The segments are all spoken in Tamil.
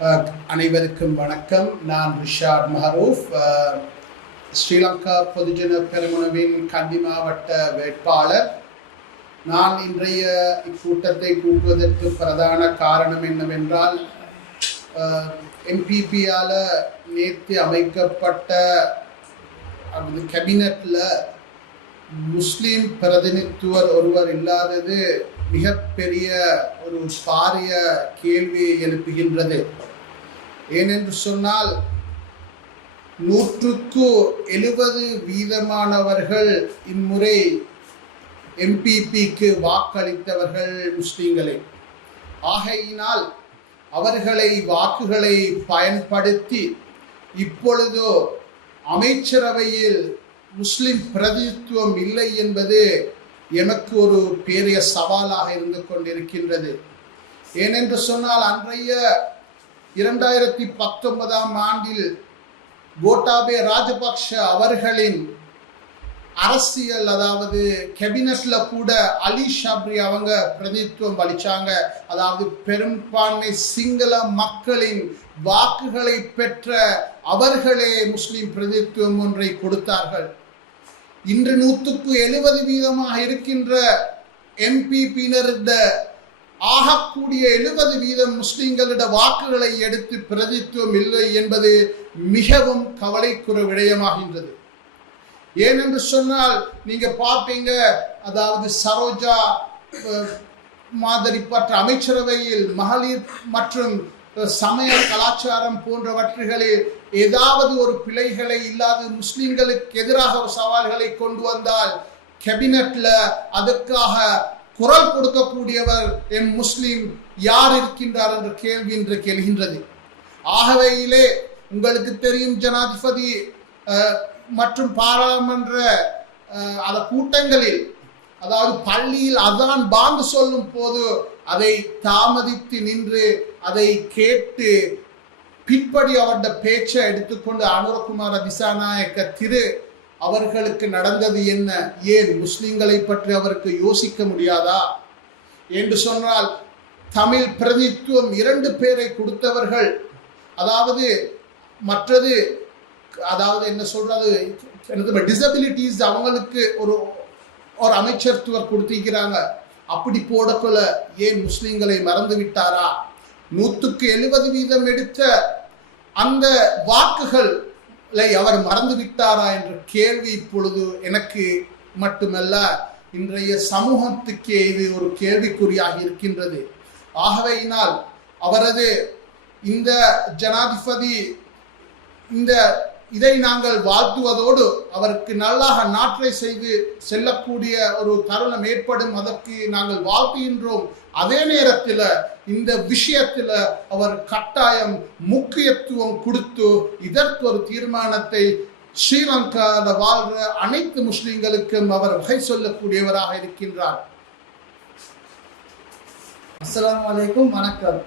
அனைவருக்கும் வணக்கம். நான் ரிஷாட் மஹரூப் ஸ்ரீலங்கா பொதுஜன பெருமுனவின் கண்டி மாவட்ட வேட்பாளர். நான் இன்றைய இக்கூட்டத்தை கூட்டுவதற்கு பிரதான காரணம் என்னவென்றால் எம்பிபியால் நேற்று அமைக்கப்பட்ட அது கேபினட்டில் முஸ்லீம் பிரதிநிதித்துவர் ஒருவர் இல்லாதது மிகப்பெரிய ஒரு பாரிய கேள்வியை எழுப்புகின்றது. ஏனென்று சொன்னால் நூற்றுக்கு எழுபது வீதமானவர்கள் இம்முறை எம்பிபிக்கு வாக்களித்தவர்கள் முஸ்லீம்களே. ஆகையினால் அவர்களை வாக்குகளை பயன்படுத்தி இப்பொழுதோ அமைச்சரவையில் முஸ்லிம் பிரதிநிதித்துவம் இல்லை என்பது எனக்கு ஒரு பெரிய சவாலாக இருந்து கொண்டிருக்கின்றது. ஏனென்று சொன்னால் அன்றைய இரண்டாயிரத்தி பத்தொன்பதாம் ஆண்டில் கோட்டாபே ராஜபக்ஷ அவர்களின் அரசியல் அதாவது கேபினட்ல கூட அலி ஷாப்ரி அவங்க பிரதிநிதித்துவம் அளிச்சாங்க அதாவது பெரும்பான்மை சிங்கள மக்களின் வாக்குகளை பெற்ற அவர்களே முஸ்லிம் பிரதிநிதித்துவம் ஒன்றை கொடுத்தார்கள். இன்று நூற்றுக்கு எழுபது வீதமாக இருக்கின்ற எம்பிபியினருட ஆகக்கூடிய எழுபது வீதம் முஸ்லிம்களிட வாக்குகளை எடுத்து பிரதித்துவம் இல்லை என்பது மிகவும் கவலைக்குற விடயமாகின்றது. ஏனென்று சொன்னால் நீங்க பார்ப்பீங்க அதாவது சரோஜா மாதிரி பற்ற அமைச்சரவையில் மகளிர் மற்றும் சமய கலாச்சாரம் போன்றவற்றுகளில் ஏதாவது ஒரு பிழைகளை இல்லாத முஸ்லிம்களுக்கு எதிராக ஒரு சவால்களை கொண்டு வந்தால் கேபினட்ல அதற்காக குரல் கொடுக்கக்கூடியவர் என் முஸ்லிம் யார் இருக்கின்றார் என்ற கேள்வி என்று கேள்கின்றது. ஆகவையிலே உங்களுக்கு தெரியும் ஜனாதிபதி மற்றும் பாராளுமன்ற அந்த கூட்டங்களில் அதாவது பள்ளியில் அதான் பாங்கு சொல்லும் போது அதை தாமதித்து நின்று அதை கேட்டு பின்படி அவருடைய பேச்சை எடுத்துக்கொண்டு அனுரகுமார திசாநாயக்க திரு அவர்களுக்கு நடந்தது என்ன? ஏன் முஸ்லிம்களை பற்றி அவருக்கு யோசிக்க முடியாதா? என்று சொன்னால் தமிழ் பிரதித்துவம் இரண்டு பேரை கொடுத்தவர்கள் அதாவது மற்றது அதாவது என்ன சொல்றது எனக்கு டிசபிலிட்டிஸ் அவங்களுக்கு ஒரு ஒரு அமைச்சர்த்துவர் கொடுத்திருக்கிறாங்க. அப்படி போடக்குள்ள ஏன் முஸ்லிம்களை மறந்து விட்டாரா? நூற்றுக்கு எழுபது வீதம் எடுத்த அந்த வாக்குகளை அவர் மறந்து விட்டாரா என்ற கேள்வி இப்பொழுது எனக்கு மட்டுமல்ல இன்றைய சமூகத்துக்கே இது ஒரு கேள்விக்குறியாக இருக்கின்றது. ஆகவேயினால் அவரது இந்த ஜனாதிபதி இந்த இதை நாங்கள் வாழ்த்துவதோடு அவருக்கு நல்லாக நாற்றை செய்து செல்லக்கூடிய ஒரு தருணம் ஏற்படும் அதற்கு நாங்கள் வாழ்த்துகின்றோம். அதே நேரத்தில் இந்த விஷயத்தில் அவர் கட்டாயம் முக்கியத்துவம் கொடுத்து இதற்கு ஒரு தீர்மானத்தை ஸ்ரீலங்காவில் வாழ்ற அனைத்து முஸ்லிம்களுக்கும் அவர் வகை சொல்லக்கூடியவராக இருக்கின்றார். அஸ்லாம் அலைக்கும். வணக்கம்.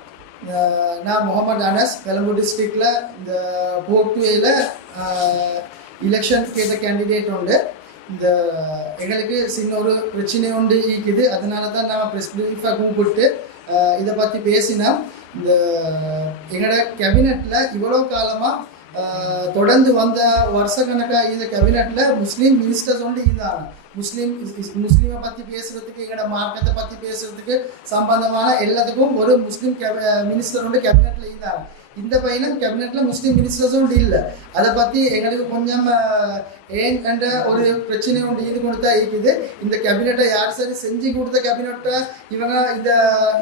அஹ் நான் முகமது அனஸ் பெலம்பூர் டிஸ்ட்ரிக்டில் இந்த போர்ட்டுவேல எலெக்ஷன் கேட்ட கேண்டிடேட் உண்டு. இந்த எங்களுக்கு சின்ன ஒரு பிரச்சனை உண்டு இருக்குது அதனால தான் நான் ப்ரெஸ் ப்ரீஃபாக கூப்பிட்டு இதை பற்றி பேசினோம். இந்த எங்களோட கேபினெட்டில் இவ்வளோ காலமாக தொடர்ந்து வந்த வருஷ கணக்காக இந்த கேபினெட்டில் முஸ்லீம் மினிஸ்டர்ஸ் ஒன்று இருந்தாங்க. முஸ்லீம் முஸ்லீமை பற்றி பேசுறதுக்கு எங்களோட மார்க்கத்தை பற்றி பேசுகிறதுக்கு சம்பந்தமான எல்லாத்துக்கும் ஒரு முஸ்லீம் மினிஸ்டர் ஒன்று கேபினெட்டில் இருந்தாங்க. இந்த பையனும் கேபினெட்டில் முஸ்லீம் மினிஸ்டர்ஸும் ஒன்று இல்லை அதை பற்றி எங்களுக்கு கொஞ்சம் ஏன் என்ற ஒரு பிரச்சனை ஒன்று இது கொடுத்தா இருக்குது. இந்த கேபினெட்டை யார் சரி செஞ்சு கொடுத்த கேபினெட்டை இவங்க இந்த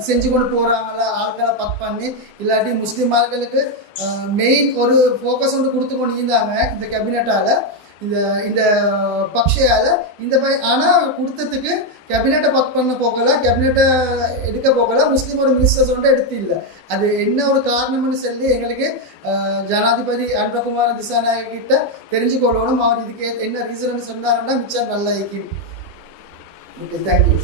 செஞ்சு கொண்டு போகிறாங்களா ஆட்களை பக் பண்ணி இல்லாட்டி முஸ்லீம் ஆட்களுக்கு மெயின் ஒரு ஃபோக்கஸ் ஒன்று கொடுத்து கொண்டு இருந்தாங்க இந்த கேபினெட்டால் இந்த இந்த பக்ஷையால். இந்த பை ஆனால் கொடுத்ததுக்கு கேபினெட்டை பக் பண்ண போகல கேபினெட்டை எடுக்க போகல முஸ்லீம் ஒரு மினிஸ்டர்ஸ் எடுத்து இல்லை. அது என்ன ஒரு காரணம்னு சொல்லி எங்களுக்கு ஜனாதிபதி அன்பகுமார் திசாநாயக கிட்ட தெரிஞ்சுக்கொள்ளணும். அவர் இதுக்கு என்ன ரீசன் சொன்னாருன்னா மிச்சம் நல்லா இருக்கும் ஓகே தேங்க்யூ